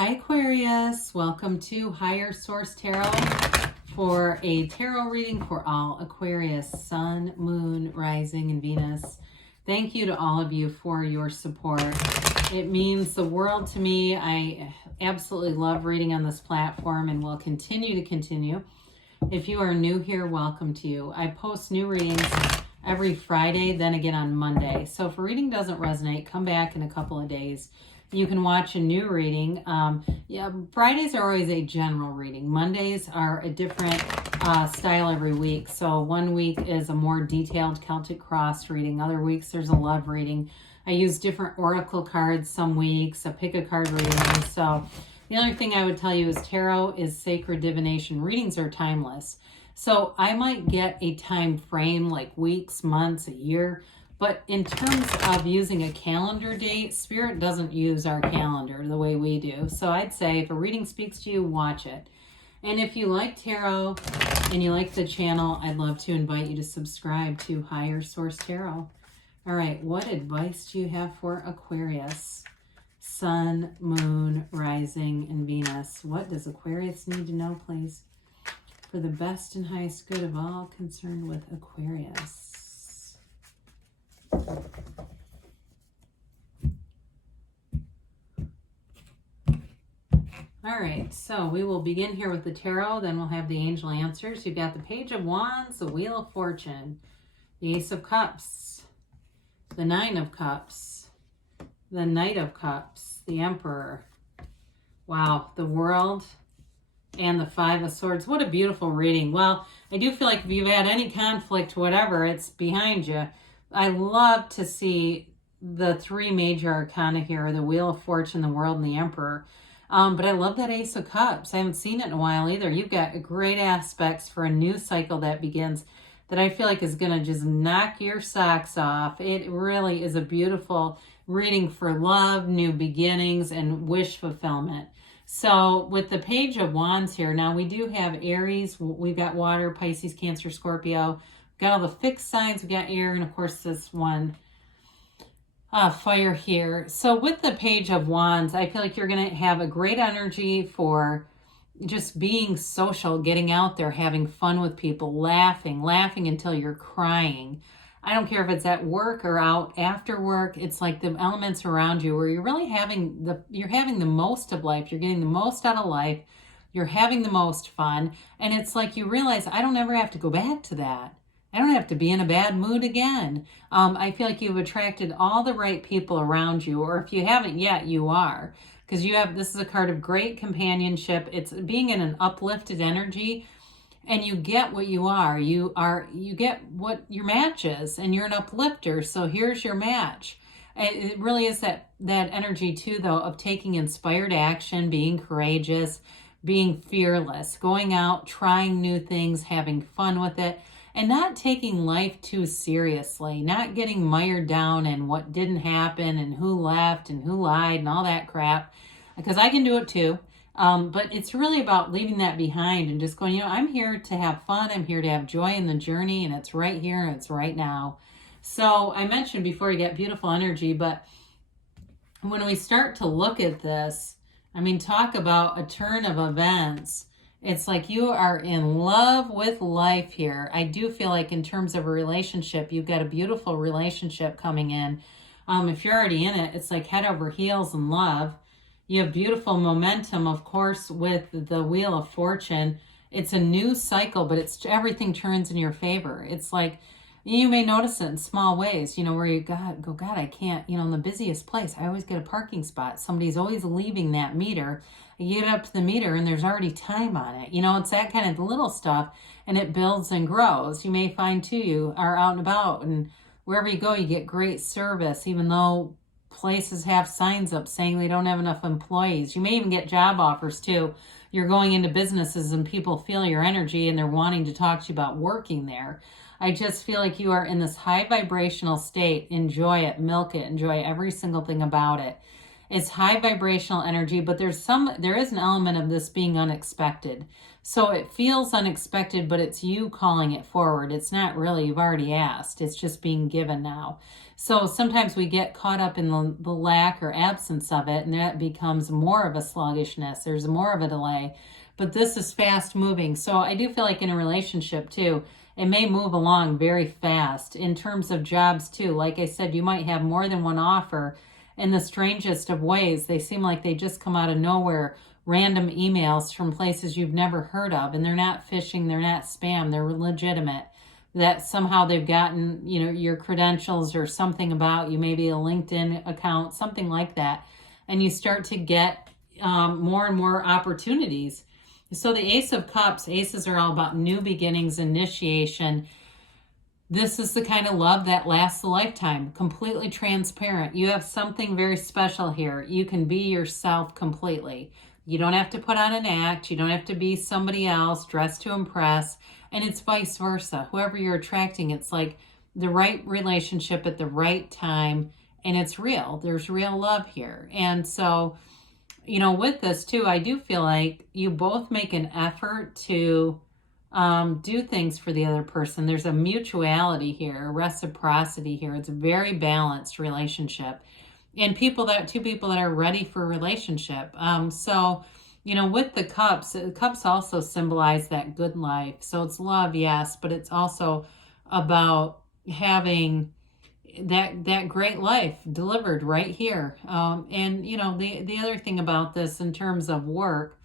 Hi Aquarius, welcome to Higher Source Tarot for a tarot reading for all Aquarius, Sun, Moon, Rising, and Venus. Thank you to all of you for your support. It means the world to me. I absolutely love reading on this platform and will continue. If you are new here, welcome to you. I post new readings every Friday, then again on Monday. So if a reading doesn't resonate, come back in a couple of days. You can watch a new reading. Fridays are always a general reading. Mondays are a different style every week. So one week is a more detailed Celtic cross reading. Other weeks there's a love reading. I use different oracle cards some weeks, a pick a card reading. So the other thing I would tell you is tarot is sacred divination. Readings are timeless. So I might get a time frame like weeks, months, a year. But in terms of using a calendar date, Spirit doesn't use our calendar the way we do. So I'd say if a reading speaks to you, watch it. And if you like tarot and you like the channel, I'd love to invite you to subscribe to Higher Source Tarot. All right, what advice do you have for Aquarius? Sun, Moon, Rising, and Venus. What does Aquarius need to know, please? For the best and highest good of all concerned with Aquarius. All right, so we will begin here with the tarot, then we'll have the angel answers. You've got the Page of Wands, the Wheel of Fortune, the Ace of Cups, the Nine of Cups, the Knight of Cups, the Emperor. Wow, the World, and the Five of Swords. What a beautiful reading. Well, I do feel like if you've had any conflict, whatever, it's behind you. I love to see the three major arcana here, the Wheel of Fortune, the World, and the Emperor. But I love that Ace of Cups. I haven't seen it in a while either. You've got great aspects for a new cycle that begins that I feel like is going to just knock your socks off. It really is a beautiful reading for love, new beginnings, and wish fulfillment. So with the Page of Wands here, now we do have Aries. We've got water, Pisces, Cancer, Scorpio. Got all the fixed signs, we got air, and of course this one, fire here. So with the Page of Wands, I feel like you're going to have a great energy for just being social, getting out there, having fun with people, laughing until you're crying. I don't care if it's at work or out after work. It's like the elements around you where you're really having the most of life. You're getting the most out of life. You're having the most fun. And it's like you realize, I don't ever have to go back to that. I don't have to be in a bad mood again. I feel like you've attracted all the right people around you, or if you haven't yet, you are. Because this is a card of great companionship. It's being in an uplifted energy, and you get what you are. You get what your match is, and you're an uplifter, so here's your match. It really is that energy too, though, of taking inspired action, being courageous, being fearless, going out, trying new things, having fun with it. And not taking life too seriously, not getting mired down in what didn't happen and who left and who lied and all that crap, because I can do it too. But it's really about leaving that behind and just going, I'm here to have fun. I'm here to have joy in the journey, and it's right here and it's right now. So I mentioned before, you get beautiful energy, but when we start to look at this, talk about a turn of events. It's like you are in love with life here. I do feel like in terms of a relationship, you've got a beautiful relationship coming in. If you're already in it, it's like head over heels in love. You have beautiful momentum, of course, with the Wheel of Fortune. It's a new cycle, but everything turns in your favor. It's like you may notice it in small ways, where you God, I can't, in the busiest place, I always get a parking spot. Somebody's always leaving that meter. You get up to the meter and there's already time on it. It's that kind of little stuff, and it builds and grows. You may find too, you are out and about, and wherever you go, you get great service, even though places have signs up saying they don't have enough employees. You may even get job offers too. You're going into businesses and people feel your energy and they're wanting to talk to you about working there. I just feel like you are in this high vibrational state. Enjoy it, milk it, enjoy every single thing about it. It's high vibrational energy, but there is an element of this being unexpected. So it feels unexpected, but it's you calling it forward. It's not really, you've already asked. It's just being given now. So sometimes we get caught up in the lack or absence of it, and that becomes more of a sluggishness. There's more of a delay. But this is fast moving. So I do feel like in a relationship too, it may move along very fast. In terms of jobs too, like I said, you might have more than one offer in the strangest of ways. They seem like they just come out of nowhere. Random emails from places you've never heard of, and they're not phishing, they're not spam, they're legitimate. That somehow they've gotten, you know, your credentials or something about you, maybe a LinkedIn account, something like that. And you start to get more and more opportunities. So the Ace of Cups, aces are all about new beginnings, initiation. This is the kind of love that lasts a lifetime, completely transparent. You have something very special here. You can be yourself completely. You don't have to put on an act. You don't have to be somebody else dressed to impress. And it's vice versa. Whoever you're attracting, it's like the right relationship at the right time. And it's real. There's real love here. And so, you know, with this too, I do feel like you both make an effort to do things for the other person. There's a mutuality here, a reciprocity here. It's a very balanced relationship. And two people that are ready for a relationship. So, you know, with the cups also symbolize that good life. So it's love, yes, but it's also about having that great life delivered right here. And, you know, the other thing about this in terms of work,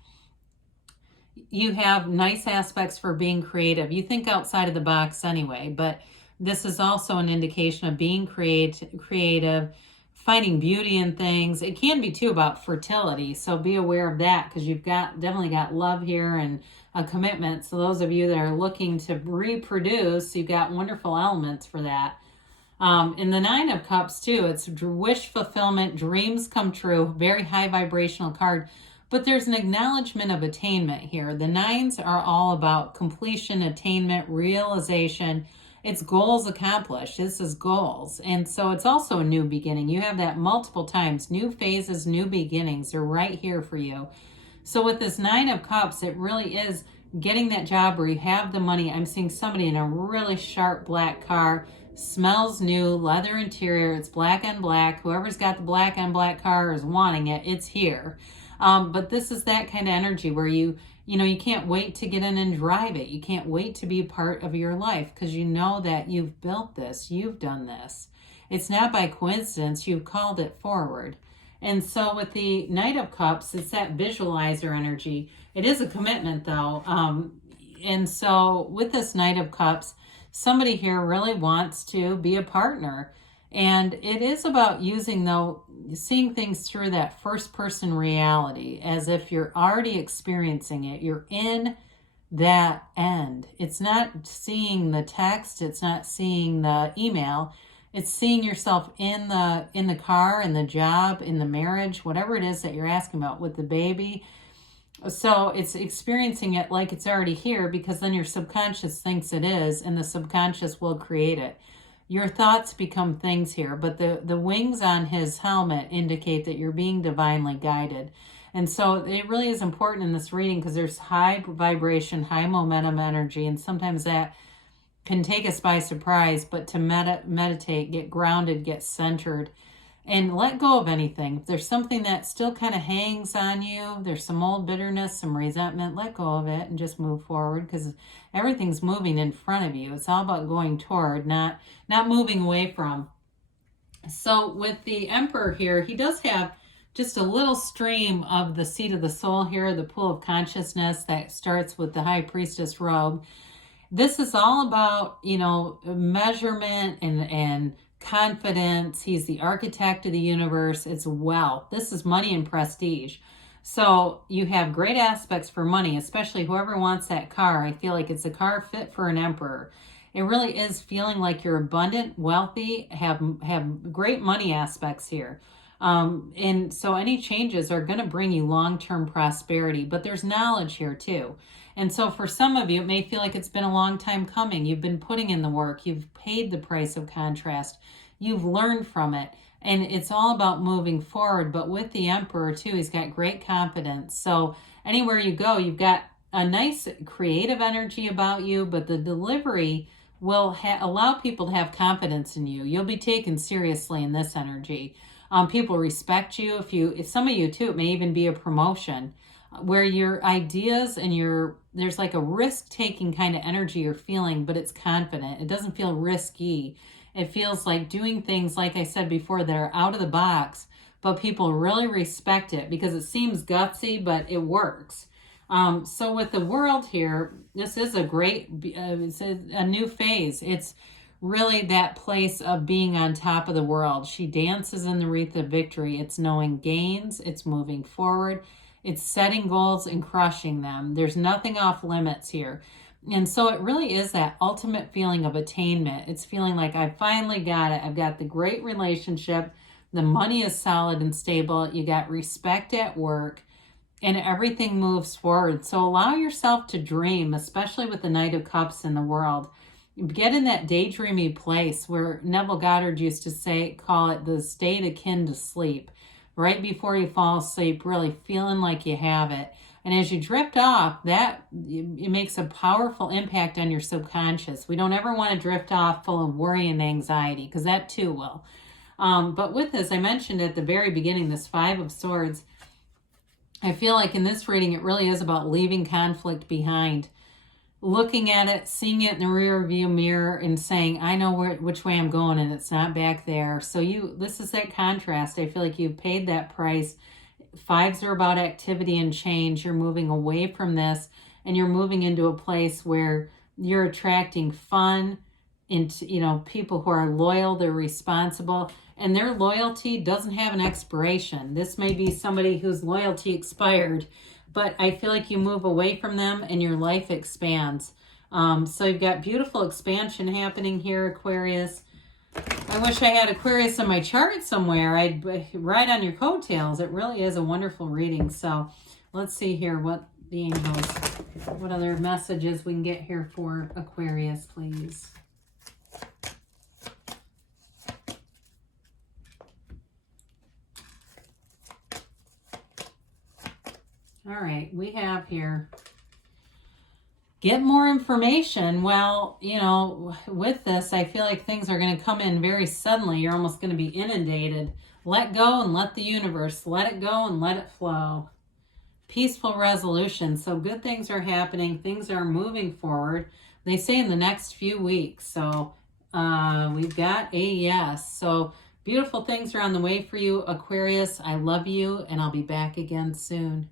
you have nice aspects for being creative. You think outside of the box anyway, but this is also an indication of being creative, finding beauty in things. It can be too about fertility, so be aware of that, because you've definitely got love here and a commitment. So those of you that are looking to reproduce, you've got wonderful elements for that. In the Nine of Cups too, it's wish fulfillment, dreams come true, very high vibrational card, but there's an acknowledgement of attainment here. The nines are all about completion, attainment, realization. It's goals accomplished. This is goals. And so it's also a new beginning. You have that multiple times. New phases, new beginnings are right here for you. So with this Nine of Cups, it really is getting that job where you have the money. I'm seeing somebody in a really sharp black car, smells new, leather interior. It's black on black. Whoever's got the black on black car is wanting it. It's here. But this is that kind of energy where you can't wait to get in and drive it. You can't wait to be a part of your life because you know that you've built this. You've done this. It's not by coincidence. You've called it forward. And so with the Knight of Cups, it's that visualizer energy. It is a commitment though. And so with this Knight of Cups, somebody here really wants to be a partner. And it is about seeing things through that first person reality, as if you're already experiencing it. You're in that end. It's not seeing the text. It's not seeing the email. It's seeing yourself in the car, in the job, in the marriage, whatever it is that you're asking about with the baby. So it's experiencing it like it's already here, because then your subconscious thinks it is, and the subconscious will create it. Your thoughts become things here, but the wings on his helmet indicate that you're being divinely guided. And so it really is important in this reading because there's high vibration, high momentum energy, and sometimes that can take us by surprise. But to meditate, get grounded, get centered, and let go of anything. If there's something that still kind of hangs on you, there's some old bitterness, some resentment, let go of it and just move forward, because everything's moving in front of you. It's all about going toward, not moving away from. So with the Emperor here, he does have just a little stream of the seat of the soul here, the pool of consciousness that starts with the High Priestess robe. This is all about, measurement and confidence. He's the architect of the universe. It's wealth. This is money and prestige. So you have great aspects for money, especially whoever wants that car. I feel like it's a car fit for an emperor. It really is feeling like you're abundant, wealthy, have great money aspects here. And so any changes are going to bring you long-term prosperity, but there's knowledge here too. And so for some of you, it may feel like it's been a long time coming. You've been putting in the work. You've paid the price of contrast. You've learned from it. And it's all about moving forward. But with the Emperor too, he's got great confidence. So anywhere you go, you've got a nice creative energy about you, but the delivery will allow people to have confidence in you. You'll be taken seriously in this energy. People respect you. If some of you too, it may even be a promotion where your ideas and there's like a risk-taking kind of energy you're feeling, but it's confident. It doesn't feel risky. It feels like doing things, like I said before, that are out of the box, but people really respect it because it seems gutsy, but it works. So with the World here, this is a great, it's a new phase. It's really that place of being on top of the world. She dances in the wreath of victory. It's knowing gains. It's moving forward. It's setting goals and crushing them. There's nothing off limits here. And so it really is that ultimate feeling of attainment. It's feeling like I finally got it. I've got the great relationship. The money is solid and stable. You got respect at work. And everything moves forward. So allow yourself to dream, especially with the Knight of Cups in the World. Get in that daydreamy place where Neville Goddard used to call it the state akin to sleep. Right before you fall asleep, really feeling like you have it. And as you drift off, it makes a powerful impact on your subconscious. We don't ever want to drift off full of worry and anxiety, because that too will. But with this, I mentioned at the very beginning, this Five of Swords, I feel like in this reading, it really is about leaving conflict behind. Looking at it, seeing it in the rear view mirror and saying, I know which way I'm going and it's not back there. So this is that contrast. I feel like you've paid that price. Fives are about activity and change. You're moving away from this and you're moving into a place where you're attracting fun into, people who are loyal, they're responsible, and their loyalty doesn't have an expiration. This may be somebody whose loyalty expired, but I feel like you move away from them and your life expands. So you've got beautiful expansion happening here, Aquarius. I wish I had Aquarius on my chart somewhere. I'd ride on your coattails. It really is a wonderful reading. So let's see here what the angels, what other messages we can get here for Aquarius, please. All right, we have here, get more information. Well, with this, I feel like things are going to come in very suddenly. You're almost going to be inundated. Let go and let the universe, let it go and let it flow. Peaceful resolution. So good things are happening. Things are moving forward. They say in the next few weeks. So we've got a yes. So beautiful things are on the way for you, Aquarius. I love you, and I'll be back again soon.